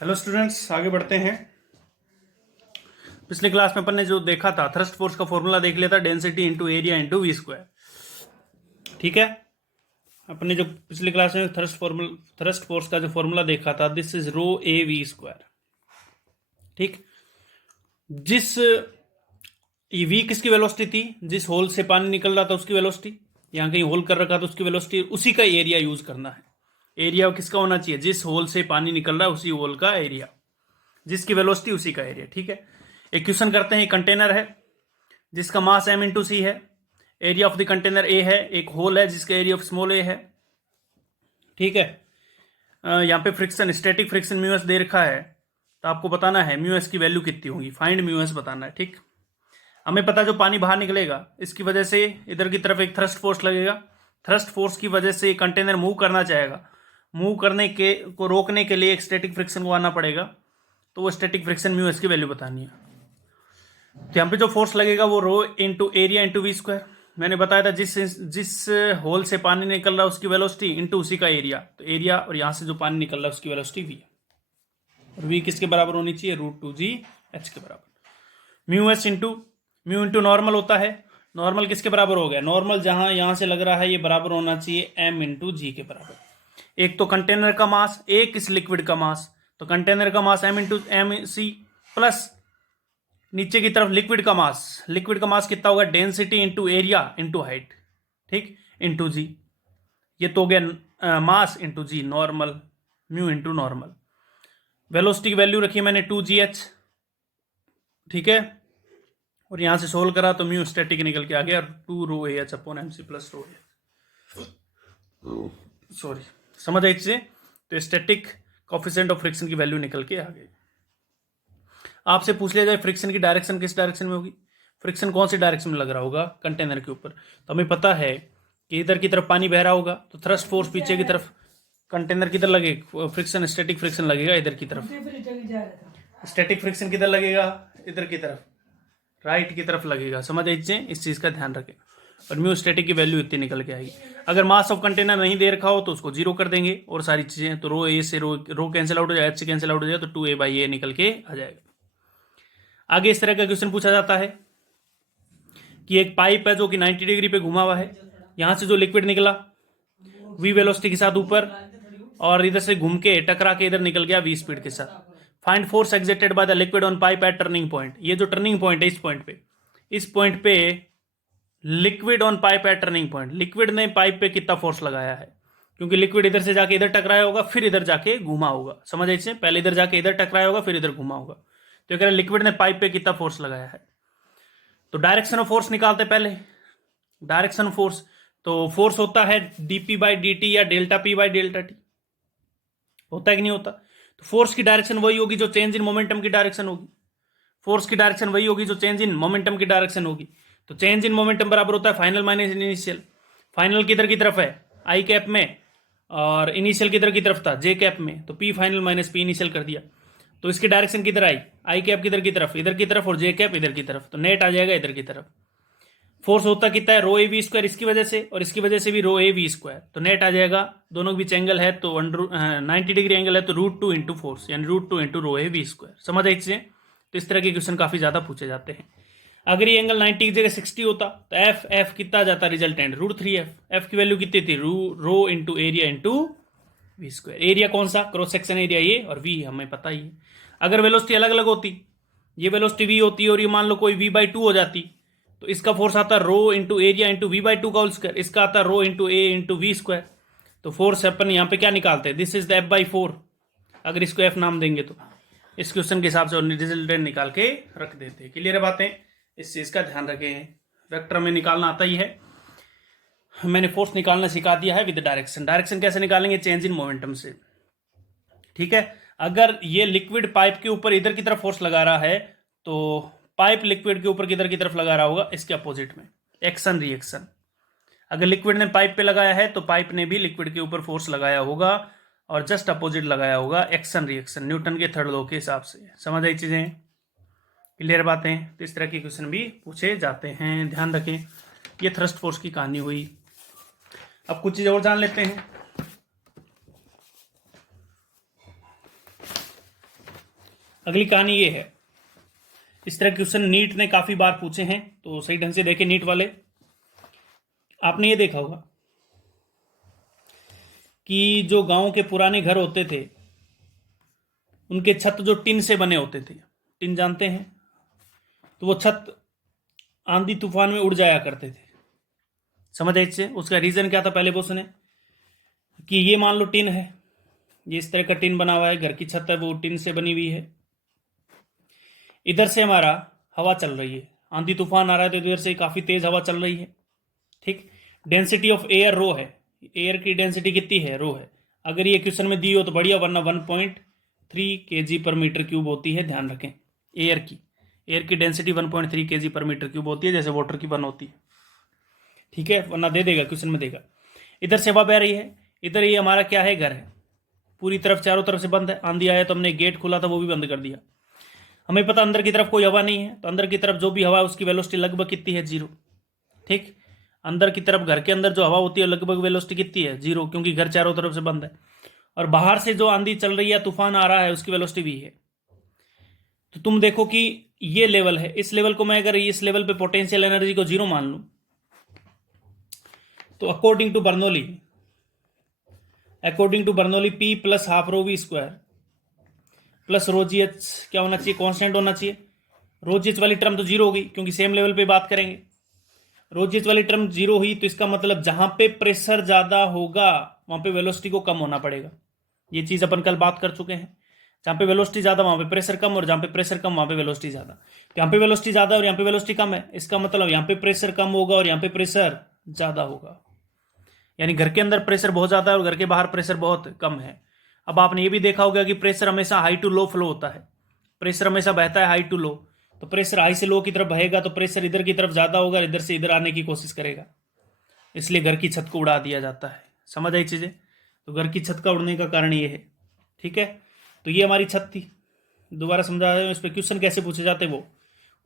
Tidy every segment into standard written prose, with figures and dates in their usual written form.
Hello students, आगे बढ़ते हैं। पिछले क्लास में अपन ने जो देखा था, थ्रस्ट फोर्स का फॉर्मूला देख लिया था, density into area into we square. ठीक है, अपन ने जो पिछले क्लास में थ्रस्ट फोर्स का जो फॉर्मूला देखा था, this is rho A V square. ठीक, जिस ये वी किसकी वेलोसिटी थी? जिस होल से पानी निकल रहा था उसकी वेलोसिटी, यहाँ कहीं होल कर रखा था उसकी वेलोसिटी, उसी का एरिया यूज करना है। एरिया किसका होना चाहिए? जिस होल से पानी निकल रहा है उसी होल का एरिया, जिसकी वेलोसिटी उसी का एरिया। ठीक है, एक क्वेश्चन करते हैं। एक कंटेनर है जिसका मास m इंटू सी है, area of the container a है, एक होल है जिसका एरिया ऑफ स्मॉल a है। ठीक है, यहाँ पे friction, static friction mu s दे रखा है, तो आपको बताना है म्यू एस की वैल्यू कितनी होगी, फाइंड म्यू एस बताना है। ठीक, हमें पता है जो पानी बाहर निकलेगा इसकी वजह से इधर की तरफ एक थ्रस्ट फोर्स लगेगा। थ्रस्ट फोर्स की वजह से कंटेनर मूव करना चाहेगा, मूव करने के को रोकने के लिए एक स्टैटिक फ्रिक्शन को आना पड़ेगा, तो वो स्टैटिक फ्रिक्शन म्यू एस की वैल्यू बतानी है। तो यहाँ पे जो फोर्स लगेगा वो rho into area into we square. मैंने बताया था जिस होल से पानी निकल रहा है उसकी वेलोसिटी इंटू उसी का एरिया, तो एरिया और यहाँ से जो पानी निकल रहा है उसकी वेलोसिटी वी, और वी किसके बराबर होनी चाहिए? √2g(h) के बराबर। Mu S mu into normal होता है, नॉर्मल किसके बराबर हो गया? नॉर्मल जहां यहां से लग रहा है ये बराबर होना चाहिए m इंटू जी के बराबर। एक तो कंटेनर का मास, एक इस लिक्विड का मास, तो कंटेनर का mass m into m c plus नीचे की तरफ लिक्विड का मास कितना होगा? Density into area into height, ठीक, इंटू जी। ये तो हो गया mass into g, normal, mu into normal. Velocity की वैल्यू रखी है मैंने 2gh, ठीक है, और यहां से सोल्व करा तो म्यू स्टैटिक निकल के आ गया 2ρah/mc प्लस ρh। सॉरी, समझ आई चीजें? तो स्टैटिक कोफिशिएंट ऑफ फ्रिक्शन की वैल्यू निकल के आ गई। आपसे पूछ लिया जाए फ्रिक्शन की डायरेक्शन किस डायरेक्शन में होगी, फ्रिक्शन कौन सी डायरेक्शन में लग रहा होगा कंटेनर के ऊपर, तो हमें पता है कि इधर की तरफ पानी बह रहा होगा, तो थ्रस्ट फोर्स पीछे की तरफ कंटेनर की तरफ लगेगा, फ्रिक्शन स्टैटिक फ्रिक्शन लगेगा इधर की तरफ, स्टैटिक फ्रिक्शन किधर लगेगा? इधर की तरफ, राइट की तरफ लगेगा। समझ लीजिए, इस चीज का ध्यान रखें। और म्यू स्टैटिक की वैल्यू इतनी निकल के आएगी। अगर मास ऑफ कंटेनर नहीं दे रखा हो तो उसको जीरो कर देंगे और सारी चीजें, तो रो ए से रो कैंसिल आउट हो जाए, एच से कैंसिल आउट हो जाए, तो 2a/a निकल के आ जाएगा। आगे इस तरह का क्वेश्चन पूछा जाता है कि एक पाइप है जो कि 90 डिग्री पे घुमा हुआ है, यहां से जो लिक्विड निकला v वेलोसिटी के साथ ऊपर, और इधर से घूम के टकरा के इधर निकल गया v स्पीड के साथ। Find force exerted by the liquid on pipe at turning point. ये जो टर्निंग पॉइंट है, इस पॉइंट पे liquid on pipe at turning point, liquid ने पाइप पे कितना फोर्स लगाया है, क्योंकि लिक्विड इधर से जाके इधर टकराया होगा, फिर इधर जाके घुमा होगा। समझ आइए, पहले इधर जाके इधर टकराया होगा, फिर इधर घुमा होगा, तो कह रहे लिक्विड ने पाइप पे कितना फोर्स लगाया है। तो डायरेक्शन ऑफ फोर्स निकालते पहले, डायरेक्शन फोर्स, तो फोर्स होता है dp/dt या डेल्टा p/Δt, होता है कि नहीं होता? तो फोर्स की डायरेक्शन वही होगी जो चेंज इन मोमेंटम की डायरेक्शन होगी, फोर्स की डायरेक्शन वही होगी जो चेंज इन मोमेंटम की डायरेक्शन होगी। तो चेंज इन मोमेंटम बराबर होता है फाइनल माइनस इनिशियल। फाइनल किधर की तरफ है? आई कैप में, और इनिशियल किधर की तरफ था? जे कैप में, तो P final minus P initial कर दिया, तो इसकी डायरेक्शन किधर आई? आई कैप किधर की तरफ? इधर की तरफ, और जे कैप इधर की तरफ, तो नेट आ जाएगा इधर की तरफ। फोर्स होता कितना है? रो ए वी स्क्वायर, इसकी वजह से और इसकी वजह से भी रो ए वी स्क्वायर, तो नेट आ जाएगा, दोनों के बीच एंगल है तो 90 डिग्री एंगल है, तो √2 इंटू फोर्स, यानी √2 into rho A V square. समझ आई चीजें? तो इस तरह के क्वेश्चन काफी ज्यादा पूछे जाते हैं। अगर ये एंगल 90 की जगह 60 होता तो एफ कितना जाता रिजल्टेंट? √3f। एफ की वैल्यू कितनी थी? Rho into area into we square. Area कौन सा? क्रॉस सेक्शन एरिया ये, और वी हमें पता ही है। अगर वेलोसिटी अलग अलग होती, ये वेलोसिटी वी होती और ये मान लो कोई v/2 हो जाती, तो इसका फोर्स आता rho into area into v/2 का होल स्क्वायर, इसका आता rho into a into we square. तो फोर्स अपन यहाँ पे क्या निकालते हैं? दिस इज द f/4, अगर इसको f नाम देंगे तो इस क्वेश्चन के हिसाब से रिजल्टेंट निकाल के रख देते हैं। क्लियर है बातें? इस चीज का ध्यान रखें। वेक्टर में निकालना आता ही है, मैंने फोर्स निकालना सिखा दिया है विद डायरेक्शन। डायरेक्शन कैसे निकालेंगे? चेंज इन मोमेंटम से। ठीक है, अगर ये लिक्विड पाइप के ऊपर इधर की तरफ फोर्स लगा रहा है, तो पाइप लिक्विड के ऊपर किधर की तरफ लगा रहा होगा? इसके अपोजिट में, एक्शन रिएक्शन। अगर लिक्विड ने पाइप पे लगाया है तो पाइप ने भी लिक्विड के ऊपर फोर्स लगाया होगा, और जस्ट अपोजिट लगाया होगा, एक्शन रिएक्शन, न्यूटन के थर्ड लॉ के हिसाब से। समझ आई चीजें? क्लियर बातें? तो इस तरह के क्वेश्चन भी पूछे जाते हैं, ध्यान रखें। ये थ्रस्ट फोर्स की कहानी हुई। अब कुछ चीज और जान लेते हैं। अगली कहानी ये है, इस तरह के क्वेश्चन नीट ने काफी बार पूछे हैं, तो सही ढंग से देखें नीट वाले। आपने ये देखा होगा कि जो गांव के पुराने घर होते थे उनके छत जो टिन से बने होते थे, टिन जानते हैं, तो वो छत आंधी तूफान में उड़ जाया करते थे। समझ आए इससे? उसका रीजन क्या था पहले वो सुने। कि ये मान लो टिन है, ये इस तरह का टिन बना हुआ है, घर की छत है वो टिन से बनी हुई है। इधर से हमारा हवा चल रही है, आंधी तूफान आ रहा है तो इधर से काफी तेज हवा चल रही है। ठीक, डेंसिटी ऑफ एयर रो है, एयर की डेंसिटी कितनी है, रो है। अगर ये क्वेश्चन में दी हो तो बढ़िया, वरना 1.3 kg/m³ होती है, ध्यान रखें। एयर की डेंसिटी 1.3 kg/m³ होती है, जैसे वाटर की 1 होती है। ठीक है, वरना दे देगा क्वेश्चन में देगा। इधर से हवा बह रही है, इधर ये हमारा क्या है, घर है, पूरी तरफ चारों तरफ से बंद है। आंधी आया तो हमने गेट खोला था वो भी बंद कर दिया। हमें पता अंदर की तरफ कोई हवा नहीं है, तो अंदर की तरफ जो भी हवा है उसकी वेलोसिटी लगभग कितनी है, 0। ठीक, अंदर की तरफ घर के अंदर जो हवा होती है लगभग वेलोसिटी कितनी है, 0, क्योंकि घर चारों तरफ से बंद है। और बाहर से जो आंधी चल रही है, तूफान आ रहा है, उसकी वेलोसिटी भी है। तो तुम देखो कि ये लेवल है, इस लेवल को मैं अगर इस लेवल पे पोटेंशियल एनर्जी को 0 मान लूं, तो according to Bernoulli P plus half rho we square plus rho ji H क्या होना चाहिए, कांस्टेंट होना चाहिए। रो जी एच वाली टर्म तो 0 होगी, क्योंकि सेम लेवल पे बात करेंगे। रो जी एच वाली टर्म 0 हुई तो इसका मतलब जहां पे प्रेशर ज्यादा होगा वहां पे वेलोसिटी को कम होना पड़ेगा। ये चीज अपन कल बात कर चुके हैं। जहां पे वेलोसिटी ज्यादा वहां पे प्रेशर कम, और जहां पे प्रेशर कम वहां पे वेलोसिटी ज्यादा। तो यहाँ पे वेलोसिटी ज्यादा और यहाँ पे वेलोसिटी कम है, इसका मतलब यहाँ पे प्रेशर कम होगा और यहाँ पे प्रेशर ज्यादा होगा। यानी घर के अंदर प्रेशर बहुत ज्यादा है और घर के बाहर प्रेशर बहुत कम है। अब आपने ये भी देखा होगा कि प्रेशर हमेशा हाई टू लो फ्लो होता है, प्रेशर हमेशा बहता है हाई टू लो। तो प्रेशर हाई से लो की तरफ बहेगा तो प्रेशर इधर की तरफ ज्यादा होगा, इधर से इधर आने की कोशिश करेगा, इसलिए घर की छत को उड़ा दिया जाता है। समझ आई चीजें? तो घर की छत का उड़ने का कारण ये है। ठीक है, तो ये हमारी छत थी। दोबारा समझा रहा हूं, इस पर क्वेश्चन कैसे पूछे जाते वो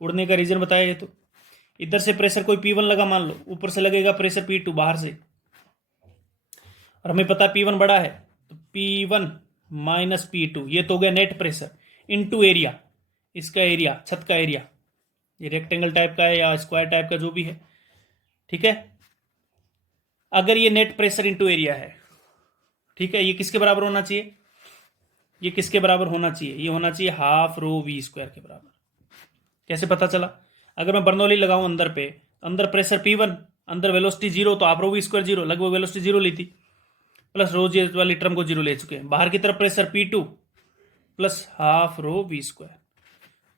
उड़ने का रीजन बताया। ये तो इधर से प्रेशर कोई P1 लगा मान लो, ऊपर से लगेगा प्रेशर P2 बाहर से, और हमें पता है P1 बड़ा है, तो P1 माइनस P2 ये तो हो गया नेट प्रेशर इनटू एरिया, इसका एरिया, छत का एरिया, ये रेक्टेंगल टाइप का है या स्क्वायर टाइप का जो भी है। ठीक है, अगर ये नेट प्रेशर इनटू एरिया है, ठीक है, ये किसके बराबर होना चाहिए, ये किसके बराबर होना चाहिए, ये होना चाहिए हाफ रो वी स्क्वायर के बराबर। कैसे पता चला? अगर मैं बर्नौली लगाऊं अंदर पे, अंदर प्रेशर P1, अंदर वेलोसिटी 0, तो हाफ रो वी स्क्वायर 0, लगभग वेलोसिटी 0 ली थी, प्लस रो जी वाली टर्म को 0 ले चुके हैं। बाहर की तरफ pressure P2 plus half rho we square,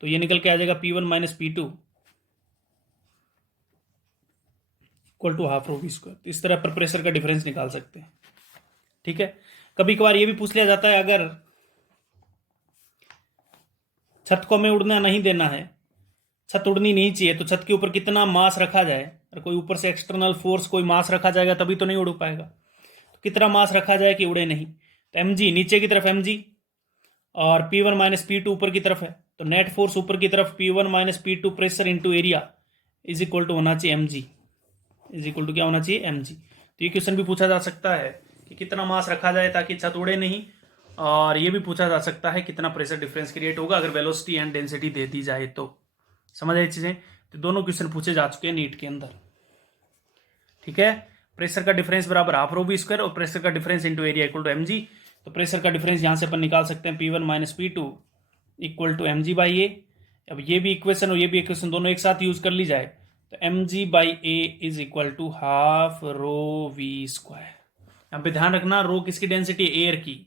तो ये निकल के आ जाएगा P1 minus P2 equal to half rho we square. इस तरह पर प्रेशर का डिफरेंस निकाल सकते हैं। ठीक है, कभी कभार ये भी पूछ लिया जाता है, अगर छत को हमें उड़ना नहीं देना है, छत उड़नी नहीं चाहिए, तो छत के ऊपर कितना मास रखा जाए। और कोई ऊपर से एक्सटर्नल फोर्स कोई मास रखा जाएगा तभी तो नहीं उड़ पाएगा, तो कितना मास रखा जाए कि उड़े नहीं। तो mg नीचे की तरफ mg और P1 माइनस P2 ऊपर की तरफ है, तो नेट फोर्स ऊपर की तरफ P1 minus P2 pressure into area is equal to होना चाहिए mg, इज इक्वल टू क्या होना चाहिए, mg। तो ये क्वेश्चन भी पूछा जा सकता है कि कितना मास रखा जाए ताकि छत उड़े नहीं, और ये भी पूछा जा सकता है कितना प्रेशर डिफरेंस क्रिएट होगा अगर वेलोसिटी एंड डेंसिटी दे दी जाए तो। समझ आई चीजें? तो दोनों क्वेश्चन पूछे जा चुके हैं नीट के अंदर। ठीक है, प्रेशर का डिफरेंस बराबर हाफ रो वी स्क्वायर और प्रेशर का difference into area equal to mg। तो प्रेशर का डिफरेंस यहां से अपन निकाल सकते हैं P1 minus P2 equal to mg by a. अब ये भी इक्वेशन और ये भी इक्वेशन दोनों एक साथ यूज कर ली जाए तो mg by A is equal to half rho we square. यहाँ पे ध्यान रखना, रो किसकी डेंसिटी, एयर की,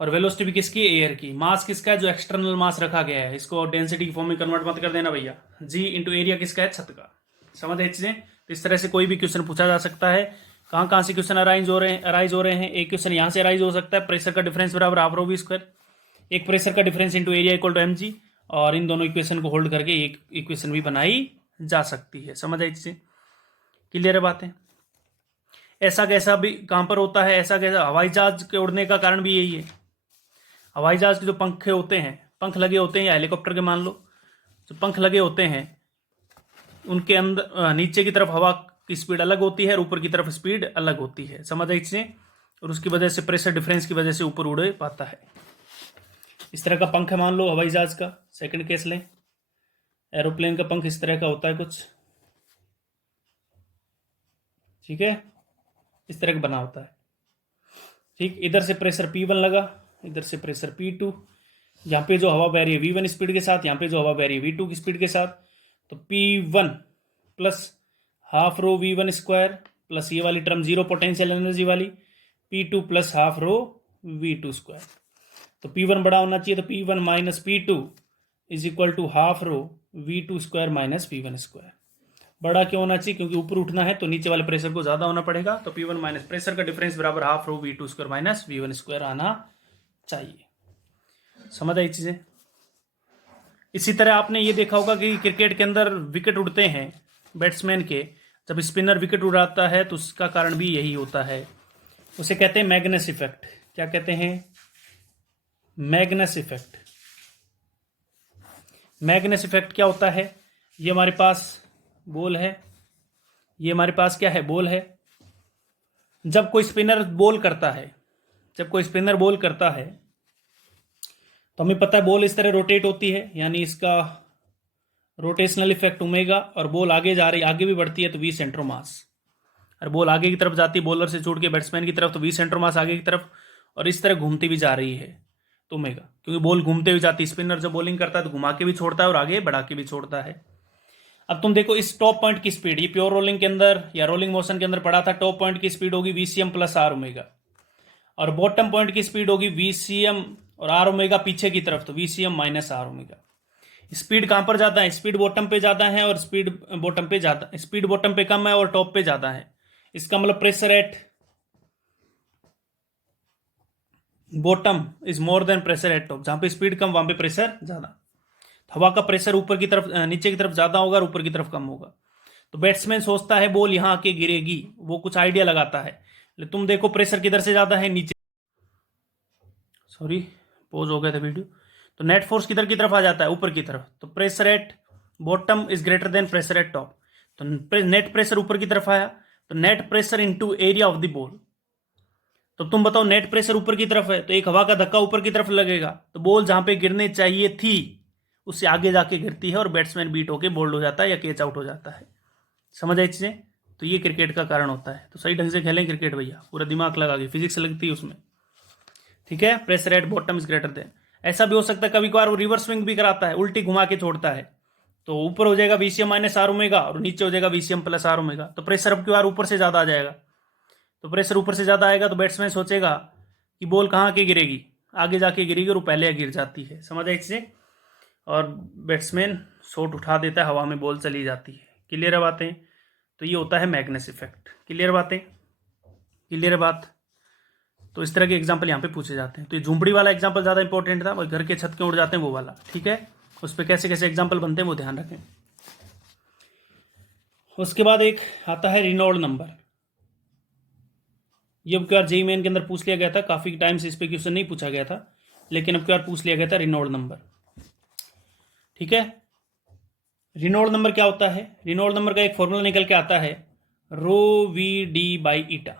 और वेलोसिटी भी किसकी, एयर की। मास किसका है, जो एक्सटर्नल मास रखा गया है, इसको डेंसिटी की फॉर्म में कन्वर्ट मत कर देना भैया। जी इंटू एरिया किसका है, छत का। समझ आए चीजें? तो इस तरह से कोई भी क्वेश्चन पूछा जा सकता है। कहां कहां से क्वेश्चन अराइज हो रहे हैं। एक क्वेश्चन यहां से अराइज हो सकता है, प्रेशर का डिफरेंस बराबर हाफ रो वी स्क्वायर, एक प्रेशर का difference into area equal to mg, और इन दोनों इक्वेशन को होल्ड करके एक इक्वेशन भी बनाई जा सकती है। समझ आई चीजें? क्लियर है बातें? ऐसा कैसा भी कहां पर होता है, ऐसा कैसा हवाई जहाज के उड़ने का कारण भी यही है। हवाई जहाज के जो पंखे होते हैं, पंख लगे होते हैं, या हेलीकॉप्टर के मान लो जो पंख लगे होते हैं, उनके अंदर नीचे की तरफ हवा की स्पीड अलग होती है और ऊपर की तरफ स्पीड अलग होती है। समझ आई चीजें? और उसकी वजह से प्रेशर डिफरेंस की वजह से ऊपर उड़ पाता है। इस तरह का पंख है मान लो हवाई जहाज का, सेकंड केस लें, एरोप्लेन का पंख इस तरह का होता है कुछ, ठीक है, इस तरह का बना होता है। ठीक, इधर से प्रेशर P1 लगा, इधर से प्रेशर P2, यहाँ पे जो हवा बह रही है V1 स्पीड के साथ, यहाँ पे जो हवा बह रही है V2 की स्पीड के साथ, तो P1 plus half rho V1 square plus ये वाली टर्म जीरो पोटेंशियल एनर्जी वाली P2 plus half rho V2 square. तो P1 बड़ा होना चाहिए, तो P1 minus P2 is equal to half rho V2 square minus P1 square. बड़ा क्यों होना चाहिए? क्योंकि ऊपर उठना है तो नीचे वाले प्रेशर को ज्यादा होना पड़ेगा, तो P1 माइनस प्रेशर का डिफरेंस बराबर half rho V2 square minus V1 square आना चाहिए। समझ आई चीजें? इसी तरह आपने ये देखा होगा कि क्रिकेट के अंदर विकेट उड़ते हैं बैट्समैन के, जब स्पिनर विकेट उड़ाता है तो उसका कारण भी यही होता है, उसे कहते हैं मैग्नस इफेक्ट। क्या कहते हैं? Magnus effect. मैग्नस इफेक्ट क्या होता है? ये हमारे पास बॉल है, ये हमारे पास क्या है? बॉल है। जब कोई स्पिनर बॉल करता है, जब कोई स्पिनर बॉल करता है तो हमें पता है बॉल इस तरह रोटेट होती है, यानी इसका रोटेशनल इफेक्ट ओमेगा, और बॉल आगे जा रही, आगे भी बढ़ती है तो वी सेंट्रो मास, और बॉल आगे की तरफ जाती है बॉलर से छूट के बैट्समैन की तरफ तो वी सेंट्रो मास आगे की तरफ, और इस तरह घूमती भी जा रही है तो ओमेगा, क्योंकि बॉल घूमते हुए जाती है। स्पिनर जब बॉलिंग करता है तो घुमा के भी छोड़ता है और आगे बढ़ा के भी छोड़ता है। अब तुम देखो इस टॉप पॉइंट की स्पीड, ये प्योर रोलिंग के अंदर या रोलिंग मोशन के अंदर पड़ा था, टॉप पॉइंट की स्पीड होगी VCM प्लस आर ओमेगा, और बॉटम पॉइंट की स्पीड होगी VCM और आर ओमेगा पीछे की तरफ तो VCM minus R omega. Speed कहां पर ज्यादा है? स्पीड बॉटम पे ज्यादा है और स्पीड बॉटम पे ज्यादा, स्पीड बॉटम पे कम है और टॉप पे ज्यादा है। इसका मतलब pressure at bottom is more than pressure at top. जहां पे स्पीड कम वहां पे प्रेशर ज्यादा। हवा का प्रेशर ऊपर की तरफ, नीचे की तरफ ज्यादा होगा और ऊपर की तरफ कम होगा। तो बैट्समैन सोचता है बॉल यहां आके गिरेगी, वो कुछ आइडिया लगाता है। तुम देखो प्रेशर किधर से ज्यादा है? नीचे, सॉरी पोज हो गया था वीडियो। तो नेट फोर्स किधर की तरफ आ जाता है? ऊपर की तरफ। तो pressure at bottom is greater than pressure at top. तो नेट प्रेशर ऊपर की तरफ आया, तो net pressure into area of the ball. तो तुम बताओ नेट प्रेशर ऊपर की तरफ है तो एक हवा का धक्का ऊपर की तरफ लगेगा, तो बॉल जहां पे गिरने चाहिए थी उससे आगे जाके गिरती है और बैट्समैन बीट होके बोल्ड हो जाता है या कैच आउट हो जाता है। समझ आई चीजें? तो ये क्रिकेट का कारण होता है। तो सही ढंग से खेलें क्रिकेट भैया, पूरा दिमाग लगा के, फिजिक्स लगती है उसमें, ठीक है। Pressure at bottom is greater than. ऐसा भी हो सकता है कभी कभार वो रिवर्स स्विंग भी कराता है, उल्टी घुमा के छोड़ता है, तो ऊपर हो जाएगा VCM माइनस आर ओमेगा और नीचे हो जाएगा VCM प्लस आर ओमेगा। तो प्रेशर अब की बार ऊपर से ज्यादा आ जाएगा। तो प्रेशर ऊपर से ज्यादा आएगा तो बैट्समैन सोचेगा कि बॉल कहाँ आके गिरेगी, आगे जाके गिरेगी और पहले गिर जाती है। समझ आई चीजें? और बैट्समैन शॉट उठा देता है, हवा में बॉल चली जाती है। क्लियर है बातें? तो ये होता है मैग्नस इफेक्ट। क्लियर बातें? क्लियर है बात? तो इस तरह के एग्जाम्पल यहाँ पे पूछे जाते हैं। तो ये झुंपड़ी वाला एग्जाम्पल ज़्यादा इंपॉर्टेंट था, वो घर के छत के उड़ जाते हैं वो वाला, ठीक है। उस पर कैसे कैसे एग्जाम्पल बनते हैं वो ध्यान रखें। उसके बाद एक आता है रिनॉल्ड नंबर। ये अब की बार जेईई मेन के अंदर पूछ लिया गया था, काफ़ी टाइम से इस पर क्वेश्चन नहीं पूछा गया था, लेकिन अब की बार पूछ लिया गया था रिनॉल्ड नंबर, ठीक है। रिनॉल्ड नंबर क्या होता है? रिनॉल्ड नंबर का एक फॉर्मूला निकल के आता है rho we D by eta.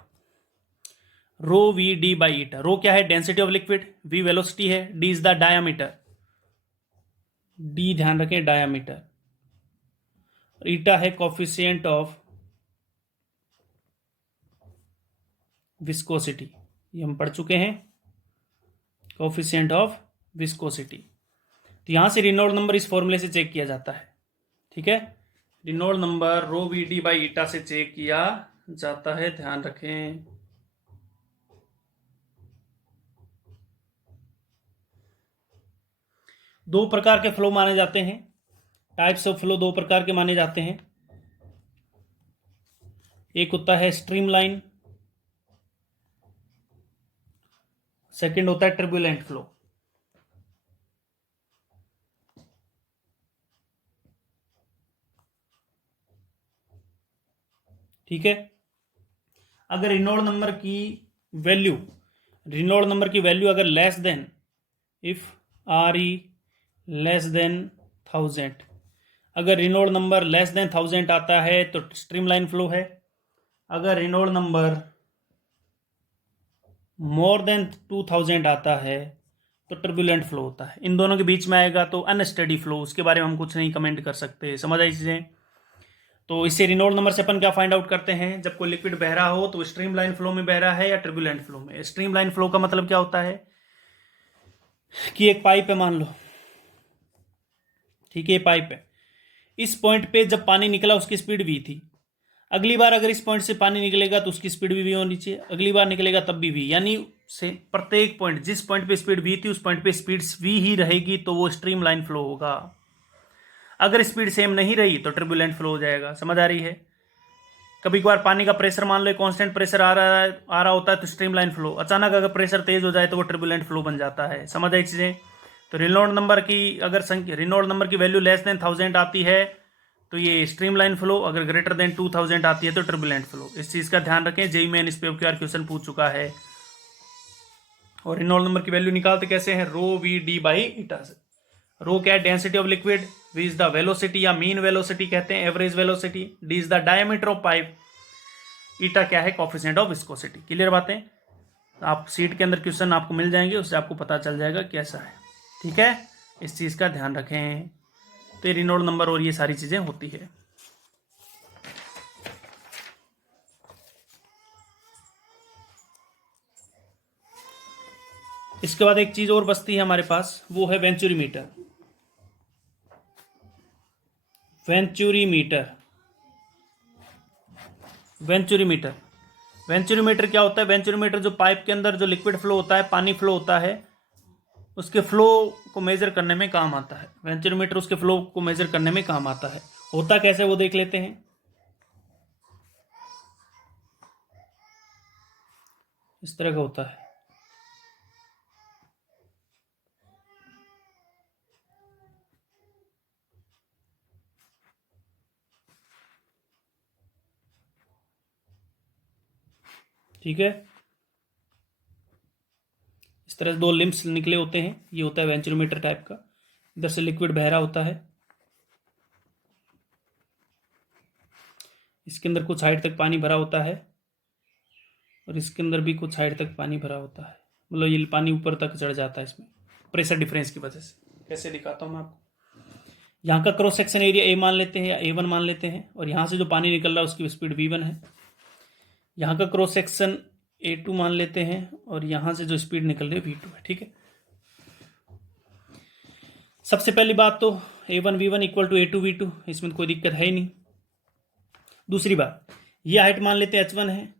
Rho we D by eta. Rho क्या है? Density of liquid, v velocity है, d is the diameter, d ध्यान रखें डायामीटर, ईटा है कोफिशिएंट ऑफ विस्कोसिटी, ये हम पढ़ चुके हैं, कोफिशिएंट ऑफ विस्कोसिटी। तो यहां से रिनॉल्ड नंबर इस फॉर्मूले से चेक किया जाता है, ठीक है। Reynold number rho we D by eta से चेक किया जाता है, ध्यान रखें। दो प्रकार के फ्लो माने जाते हैं, टाइप्स ऑफ फ्लो दो प्रकार के माने जाते हैं। एक होता है स्ट्रीमलाइन, सेकंड होता है टर्बुलेंट फ्लो। ठीक है। अगर रिनॉल्ड नंबर की वैल्यू, रिनॉल्ड नंबर की वैल्यू अगर less than, if RE less than 1000, अगर रिनॉल्ड नंबर लेस देन 1000 आता है तो स्ट्रीमलाइन फ्लो है। अगर रिनॉल्ड नंबर मोर देन 2000 आता है तो टर्बुलेंट फ्लो होता है। इन दोनों के बीच में आएगा तो अनस्टेडी फ्लो, उसके बारे में हम कुछ नहीं कमेंट कर सकते। समझ आई चीजें? तो इससे रेनॉल्ड नंबर से अपन क्या फाइंड आउट करते हैं, जब कोई लिक्विड बह रहा हो तो स्ट्रीमलाइन फ्लो में बह रहा है या टर्बुलेंट फ्लो में। स्ट्रीमलाइन फ्लो का मतलब क्या होता है कि एक पाइप है मान लो, ठीक है, पाइप है, इस पॉइंट पे जब पानी निकला उसकी स्पीड v थी, अगली बार अगर इस पॉइंट से पानी निकलेगा तो उसकी स्पीड भी v होनी चाहिए, अगली बार निकलेगा तब भी v, यानी से प्रत्येक पॉइंट, जिस पॉइंट पे स्पीड v थी उस पॉइंट पे स्पीड v ही रहेगी, तो वो स्ट्रीमलाइन फ्लो होगा। अगर स्पीड सेम नहीं रही तो टर्बुलेंट फ्लो हो जाएगा। समझ आ रही है? कभी कभार पानी का प्रेशर मान लो कांस्टेंट प्रेशर आ रहा होता है तो स्ट्रीमलाइन फ्लो, अचानक अगर प्रेशर तेज हो जाए तो वो टर्बुलेंट फ्लो बन जाता है। समझ आई चीजें? तो रेनॉल्ड नंबर की अगर रेनॉल्ड नंबर की वैल्यू लेस देन 1000 आती है तो ये स्ट्रीमलाइन फ्लो, अगर ग्रेटर देन 2000 आती है तो टर्बुलेंट फ्लो। इस चीज का ध्यान रखें, जेईई मेन इस पे क्यूआर क्वेश्चन पूछ चुका है। और रेनॉल्ड नंबर की वैल्यू निकालते कैसे हैं, rho we D by eta से। रो क्या है, density of liquid, v is the velocity या मीन वेलोसिटी कहते हैं, average velocity, d is the diameter of pipe, eta क्या है, कोफिशिएंट ऑफ विस्कोसिटी। क्लियर बातें? आप सीट के अंदर क्वेश्चन आपको मिल जाएंगे, उससे आपको पता चल जाएगा कैसा है। ठीक है, इस चीज का ध्यान रखें। तो ये रेनॉल्ड नंबर और ये सारी चीजें होती है। इसके बाद एक चीज और बचती है हमारे पास, वो है वेंचुरीमीटर। वेंचुरीमीटर वेंचुरीमीटर वेंचुरीमीटर क्या होता है? वेंचुरीमीटर जो पाइप के अंदर जो लिक्विड फ्लो होता है, पानी फ्लो होता है, उसके फ्लो को मेजर करने में काम आता है। वेंचुरीमीटर उसके फ्लो को मेजर करने में काम आता है। होता कैसे वो देख लेते हैं। इस तरह का होता है, ठीक है, इस तरह से दो लिम्स निकले होते हैं, ये होता है वेंचुरीमीटर टाइप का। इधर से लिक्विड बह रहा होता है, इसके अंदर कुछ हाइट तक पानी भरा होता है और इसके अंदर भी कुछ हाइट तक पानी भरा होता है, मतलब ये पानी ऊपर तक चढ़ जाता है इसमें प्रेशर डिफरेंस की वजह से। कैसे दिखाता हूँ मैं आपको। यहाँ का क्रॉस सेक्शन एरिया ए मान लेते हैं या A1 मान लेते हैं, और यहाँ से जो पानी निकल रहा है उसकी स्पीड V1 है। यहाँ का क्रॉस सेक्शन A2 मान लेते हैं और यहाँ से जो स्पीड निकल रही है V2 है। ठीक है, सबसे पहली बात तो A1 V1 equal to A2 V2, इसमें कोई दिक्कत है ही नहीं। दूसरी बात, ये हाइट मान लेते हैं H1 है,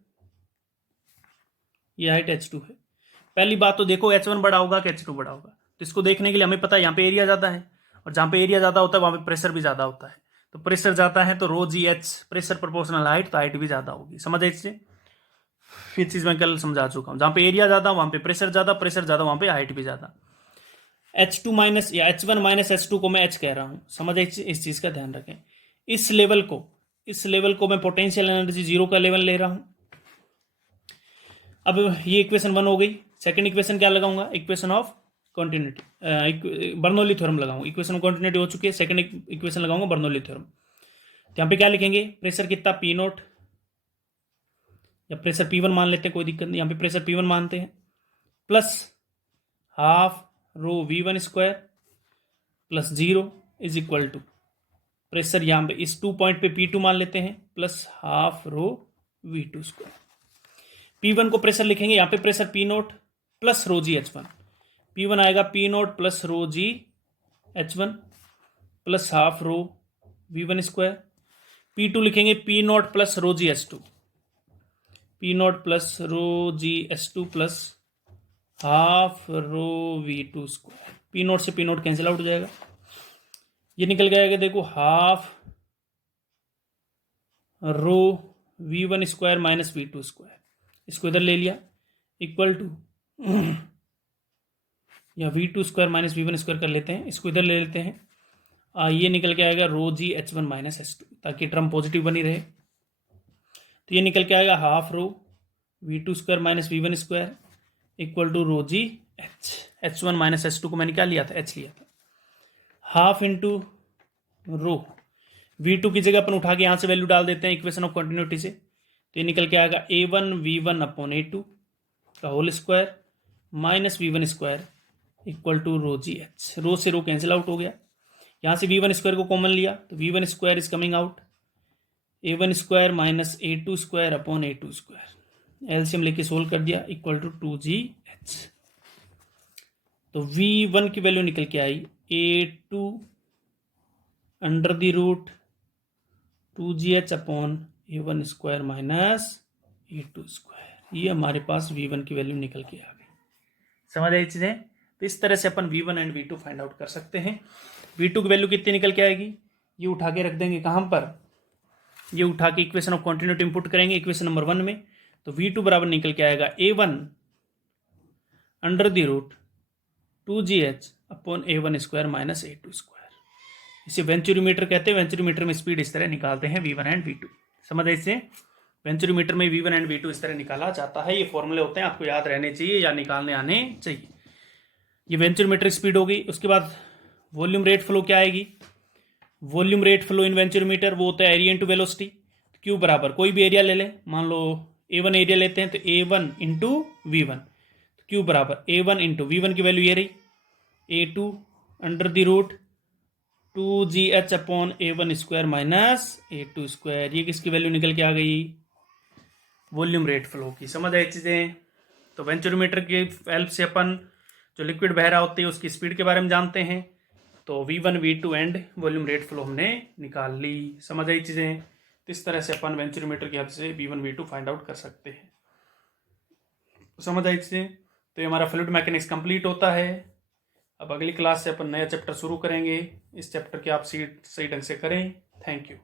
ये हाइट H2 है। पहली बात तो देखो H1 बड़ा होगा कि H2 बड़ा होगा, तो इसको देखने के लिए हमें पता है यहाँ पे एरिया ज़्यादा है, और जहाँ पे एरिया ज़्यादा होता है वहाँ पे प्रेशर भी ज़्यादा होता है। तो प्रेशर ज़्यादा है तो रो जी एच, प्रेशर प्रोपोर्शनल हाइट, तो हाइट भी ज़्यादा होगी। समझ इससे, ये चीज़ मैं कल समझा चुका हूँ। जहाँ पे एरिया ज़्यादा वहाँ पे प्रेशर ज़्यादा, प्रेशर ज़्यादा वहाँ पे हाइट भी ज़्यादा। H2 माइनस या H1 माइनस H2 को मैं H कह रहा हूँ। समझ इस चीज़ का ध्यान रखें। इस लेवल को मैं पोटेंशियल एनर्जी 0 का लेवल ले रहा हूँ। अब ये इक्वेशन 1 हो गई। सेकंड इक्वेशन क्या लगाऊंगा, equation of continuity, Bernoulli theorem लगाऊंगा। इक्वेशन ऑफ कॉन्टिन्यूटी हो चुकी है, सेकंड इक्वेशन लगाऊंगा बर्नौली थ्योरम। तो यहाँ पे क्या लिखेंगे, प्रेशर कितना P0 या प्रेशर P1 मान लेते हैं, कोई दिक्कत नहीं, यहाँ पे प्रेशर P1 मानते हैं, plus half rho V1 square plus 0 is equal to pressure यहाँ पे इस 2 पॉइंट पे P2 मान लेते हैं plus half rho V2 square. P1 को प्रेशर लिखेंगे, यहाँ पे pressure P0 plus rho G H1, P1 आएगा P0 plus rho G H1 plus half rho V1 square. P2 लिखेंगे P0 प्लस रो जी H2, P0 प्लस रो जी H2 plus half rho V2 square. P0 से P0 cancel out हो जाएगा, ये निकल जाएगा देखो half rho V1 square minus V2 square. इसको इधर ले लिया इक्वल टू या V2 square minus V1 square कर लेते हैं, इसको इधर ले लेते हैं, ये निकल के आएगा रो जी H1 माइनस H2, ताकि टर्म पॉजिटिव बनी रहे। तो ये निकल के आएगा half rho V2 square minus V1 square equal to rho G H1 minus H2 को मैंने क्या लिया था, H लिया था, हाफ इंटू रो V2 की जगह अपन उठा के यहाँ से वैल्यू डाल देते हैं इक्वेशन ऑफ कंटिन्यूटी से। तो ये निकल के आएगा A1 V1 अपॉन A2 का whole square minus V1 square equal to rho ji h, rho से रो कैंसिल आउट हो गया, यहाँ से V1 स्क्वायर को कॉमन लिया तो V1 square is coming out, A1 square minus A2 square upon A2 square, LCM लेके solve कर दिया इक्वल टू 2GH। तो V1 की वैल्यू निकल के आई A2 under the root 2GH upon A1 square minus A2 square, ये हमारे पास V1 की वैल्यू निकल के आ गई। समझ आई चीजें? तो इस तरह से अपन V1 and V2 find out कर सकते हैं। V2 की वैल्यू कितनी निकल के आएगी, ये उठा के रख देंगे कहाँ पर, ये उठा के इक्वेशन ऑफ कॉन्टिन्यूटी इंपुट करेंगे इक्वेशन नंबर 1 में, तो V2 बराबर निकल के आएगा A1 under the root 2GH upon A1 square minus A2 square. इसे वेंचुरीमीटर कहते हैं, वेंचुरीमीटर में स्पीड इस तरह निकालते हैं V1 एंड V2। समझ आई इससे? वेंचुरीमीटर में V1 एंड V2 इस तरह निकाला जाता है। ये फॉर्मूले होते हैं, आपको याद रहने चाहिए या निकालने आने चाहिए। ये वेंचुरीमीटर स्पीड हो गई। उसके बाद वॉल्यूम रेट फ्लो क्या आएगी, volume rate flow in venturimeter वो होता है एरिया इंटू वेलोसिटी। क्यू बराबर कोई भी एरिया ले लें, मान लो A1 एरिया लेते हैं तो A1 इंटू V1, क्यू बराबर A1 इंटू V1 की वैल्यू ये रही A2 under the root 2GH upon A1 square minus A2 square. ये किसकी वैल्यू निकल के आ गई, वॉल्यूम रेट फ्लो की। समझ आई चीजें? तो वेंचुरीमीटर की हेल्प से अपन जो लिक्विड बह रहा होती है उसकी स्पीड के बारे में जानते हैं। तो V1 V2 and volume rate flow हमने निकाल ली। समझ आई चीजें? तो इस तरह से अपन वेंचुरीमीटर की हेल्प से V1 V2 फाइंड आउट कर सकते हैं। समझ आई चीजें? तो ये हमारा फ्लूइड मैकेनिक्स कंप्लीट होता है। अब अगली क्लास से अपन नया चैप्टर शुरू करेंगे। इस चैप्टर की आप सही ढंग से करें। Thank you.